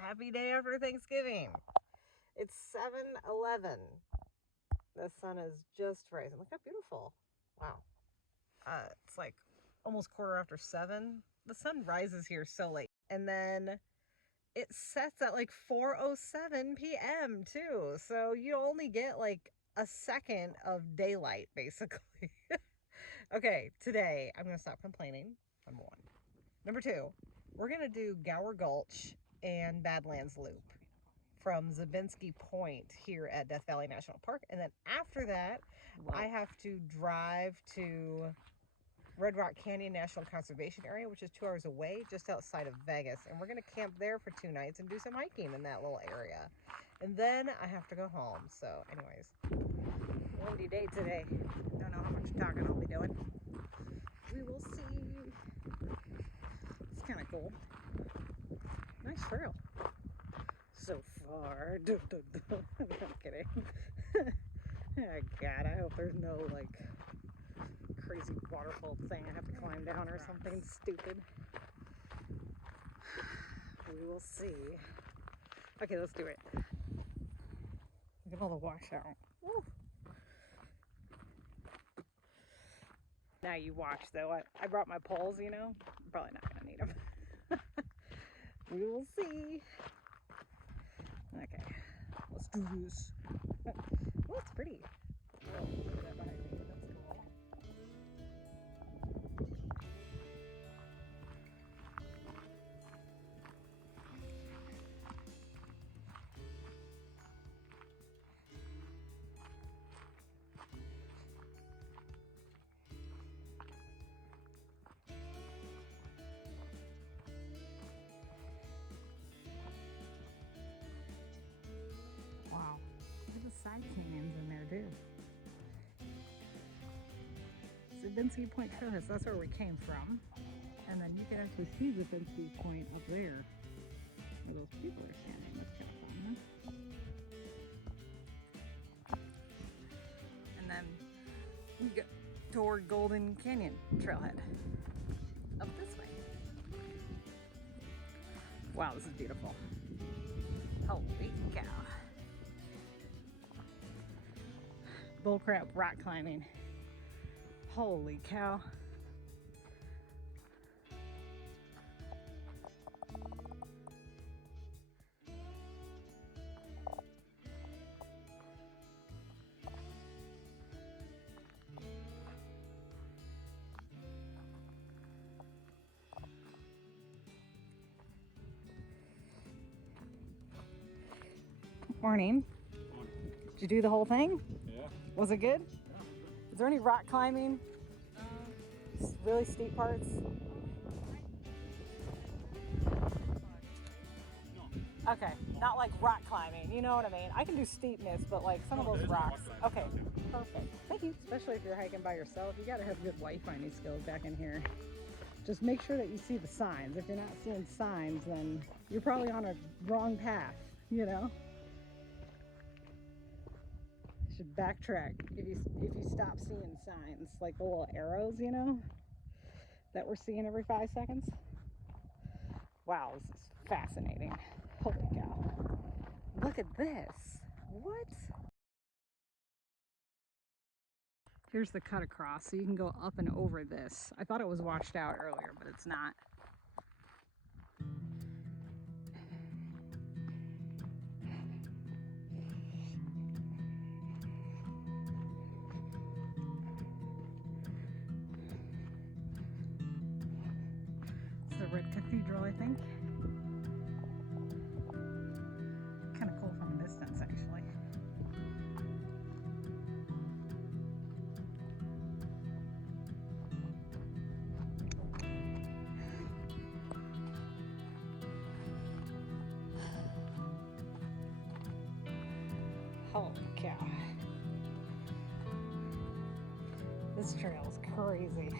Happy day after Thanksgiving. It's 7:11. The sun is just rising. Look how beautiful. Wow. It's like almost 7:15. The sun rises here so late. And then it sets at like 4:07 p.m. too. So you only get like a second of daylight basically. Okay, today I'm going to stop complaining. Number one. Number two, we're going to do Gower Gulch and Badlands Loop from Zabriskie Point here at Death Valley National Park. And then after that, I have to drive to Red Rock Canyon National Conservation Area, which is 2 hours away, just outside of Vegas. And we're going to camp there for 2 nights and do some hiking in that little area. And then I have to go home. So anyways, windy day today. Don't know how much talking I'll be doing. We will see. It's kind of cool. Nice trail. So far. I'm kidding. Oh God, I hope there's no like crazy waterfall thing I have to climb down or something stupid. We will see. Okay, let's do it. Look at all the washout. Woo. Now you watch though. I brought my poles, you know. I'm probably not gonna need them. We will see. Okay, let's do this. Oh, it's pretty. Oh, look at that behind me. That's cool. Wow, look at the side canyons in there too. Zabriskie Point Trailhead, that's where we came from. And then you can actually see Zabriskie Point up there, where those people are standing. That's kind of fun, huh? And then we go toward Golden Canyon Trailhead, up this way. Wow, this is beautiful. Holy cow. Bullcrap rock climbing. Holy cow. Morning. Did you do the whole thing? Yeah. Was it good? Is there any rock climbing? Really steep parts? No. Okay, not like rock climbing, you know what I mean? I can do steepness, but like some of those rocks. Okay, perfect. Thank you. Especially if you're hiking by yourself, you gotta have good wayfinding skills back in here. Just make sure that you see the signs. If you're not seeing signs, then you're probably on a wrong path, you know? Should backtrack if you stop seeing signs, like the little arrows, you know, that we're seeing every 5 seconds. Wow, this is fascinating. Holy cow. Look at this. What? Here's the cut across, so you can go up and over this. I thought it was washed out earlier, but it's not. It's the Red Cathedral, I think. Kind of cool from a distance, actually. Holy cow. This trail is crazy.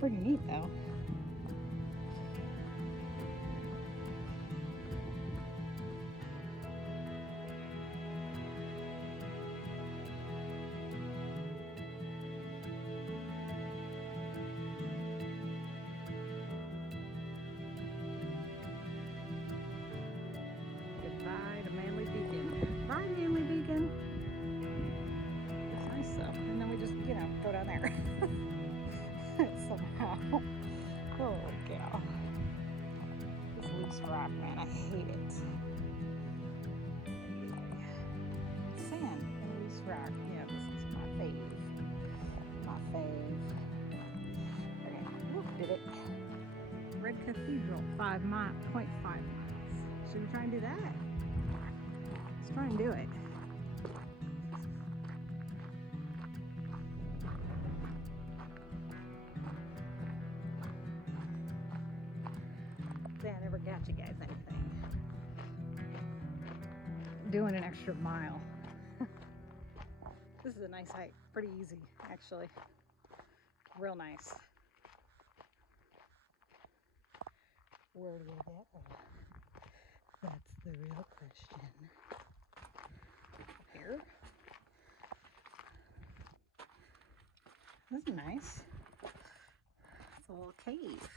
Pretty neat though. family beacon. It's nice though. And then we just, you know, go down there. Somehow. Holy cow. This loose rock, man, I hate it. Sand and loose rock. Yeah, this is my fave. My fave. Okay, whoop, did it. Red Cathedral, 5.5 miles. Should we try and do that? Let's try and do it. See, I never got you guys anything. Doing an extra mile. This is a nice hike. Pretty easy, actually. Real nice. Where do we go? That's the real question. Up here. This is nice. It's a little cave.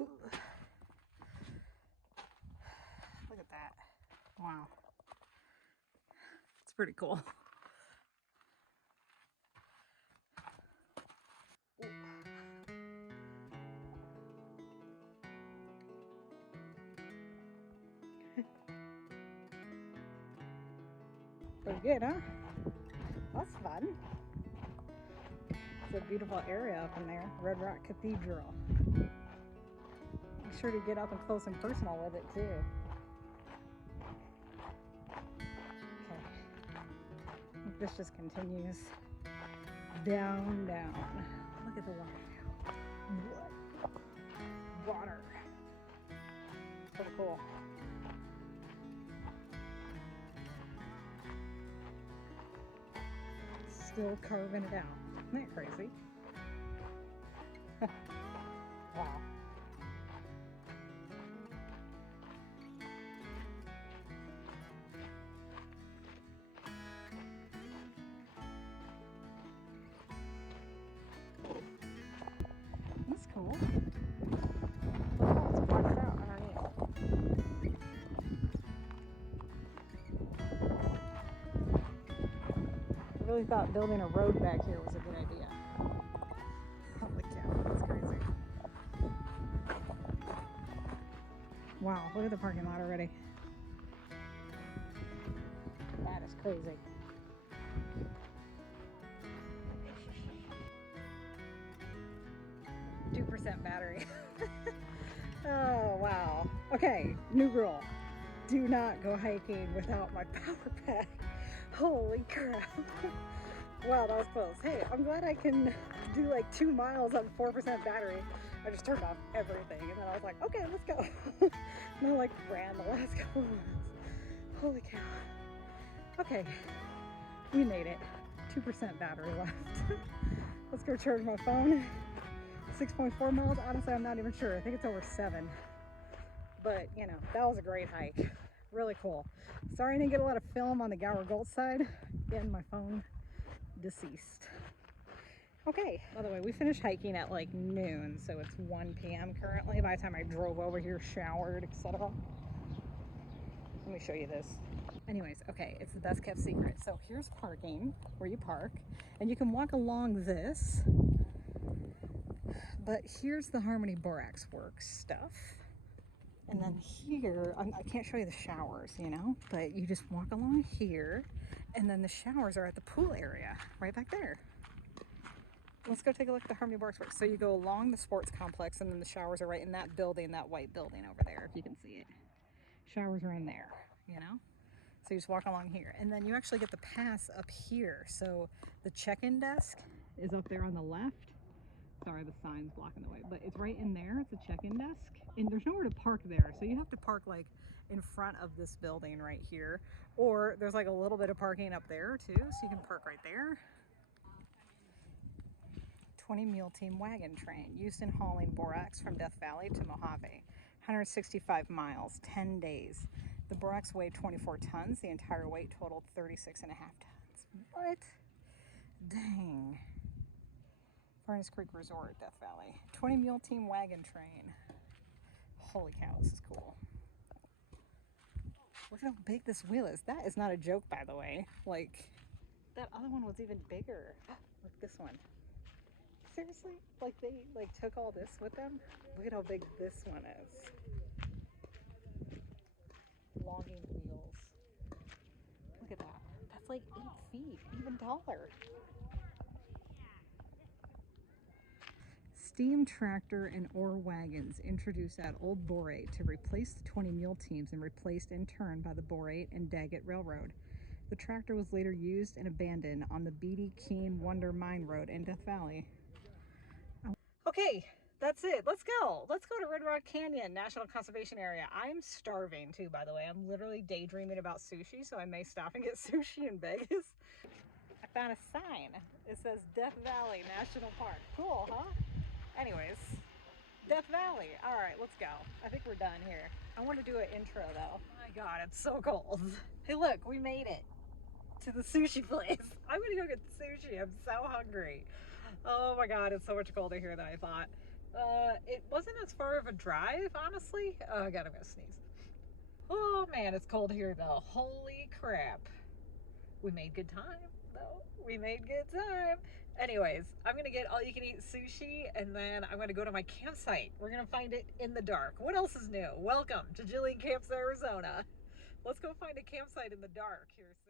Ooh. Look at that. Wow. It's pretty cool. Pretty good, huh? That's fun. It's a beautiful area up in there. Red Rock Cathedral. Make sure to get up and close and personal with it too. Okay. This just continues down, down. Look at the water now. Water. Pretty cool. Still carving it out. Isn't that crazy? Wow. That's cool. Oh, it's washed out underneath. I really thought building a road back here was a good idea. Holy cow, that's crazy. Wow, look at the parking lot already. That is crazy. % battery. Oh, wow. Okay, new rule. Do not go hiking without my power pack. Holy crap. Wow, that was close. Hey, I'm glad I can do like 2 miles on 4% battery. I just turned off everything and then I was like, okay, let's go. And I like ran the last couple of miles. Holy cow. Okay, we made it. 2% battery left. Let's go charge my phone. 6.4 miles, honestly, I'm not even sure. I think it's over 7. But, you know, that was a great hike. Really cool. Sorry I didn't get a lot of film on the Gower Gulch side. Again, my phone deceased. Okay, by the way, we finished hiking at like noon, so it's 1 p.m. currently. By the time I drove over here, showered, etc. Let me show you this. Anyways, okay, it's the best kept secret. So here's parking, where you park, and you can walk along this. But here's the Harmony Borax Works stuff. And then here, I can't show you the showers, you know, but you just walk along here, and then the showers are at the pool area, right back there. Let's go take a look at the Harmony Borax Works. So you go along the sports complex, and then the showers are right in that building, that white building over there, if you can see it. Showers are in there, you know? So you just walk along here, and then you actually get the pass up here. So the check-in desk is up there on the left. Sorry, the sign's blocking the way, but it's right in there. It's a check-in desk, and there's nowhere to park there. So you have to park like in front of this building right here, or there's like a little bit of parking up there too, so you can park right there. 20 mule team wagon train used in hauling borax from Death Valley to Mojave. 165 miles, 10 days. The borax weighed 24 tons. The entire weight totaled 36.5 tons. What? Dang. Furnace Creek Resort, Death Valley. 20 mule team wagon train. Holy cow, this is cool. Look at how big this wheel is. That is not a joke, by the way. Like, that other one was even bigger. Look, this one. Seriously? Like, they like took all this with them? Look at how big this one is. Logging wheels. Look at that. That's like 8 feet, even taller. Steam tractor and ore wagons introduced at Old Borate to replace the 20 mule teams and replaced in turn by the Borate and Daggett Railroad. The tractor was later used and abandoned on the Beatty Keene Wonder Mine Road in Death Valley. Okay, that's it. Let's go. Let's go to Red Rock Canyon National Conservation Area. I'm starving too, by the way. I'm literally daydreaming about sushi, so I may stop and get sushi in Vegas. I found a sign. It says Death Valley National Park. Cool, huh? Anyways, Death Valley. All right, let's go. I think we're done here. I want to do an intro though. Oh my God, it's so cold. Hey, look, we made it to the sushi place. I'm gonna go get sushi. I'm so hungry. Oh my God, it's so much colder here than I thought. It wasn't as far of a drive, honestly. Oh God, I'm gonna sneeze. Oh man, it's cold here though. Holy crap. We made good time though. We made good time. Anyways, I'm gonna get all you can eat sushi and then I'm gonna go to my campsite. We're gonna find it in the dark. What else is new? Welcome to Jillian Camps, Arizona. Let's go find a campsite in the dark here soon.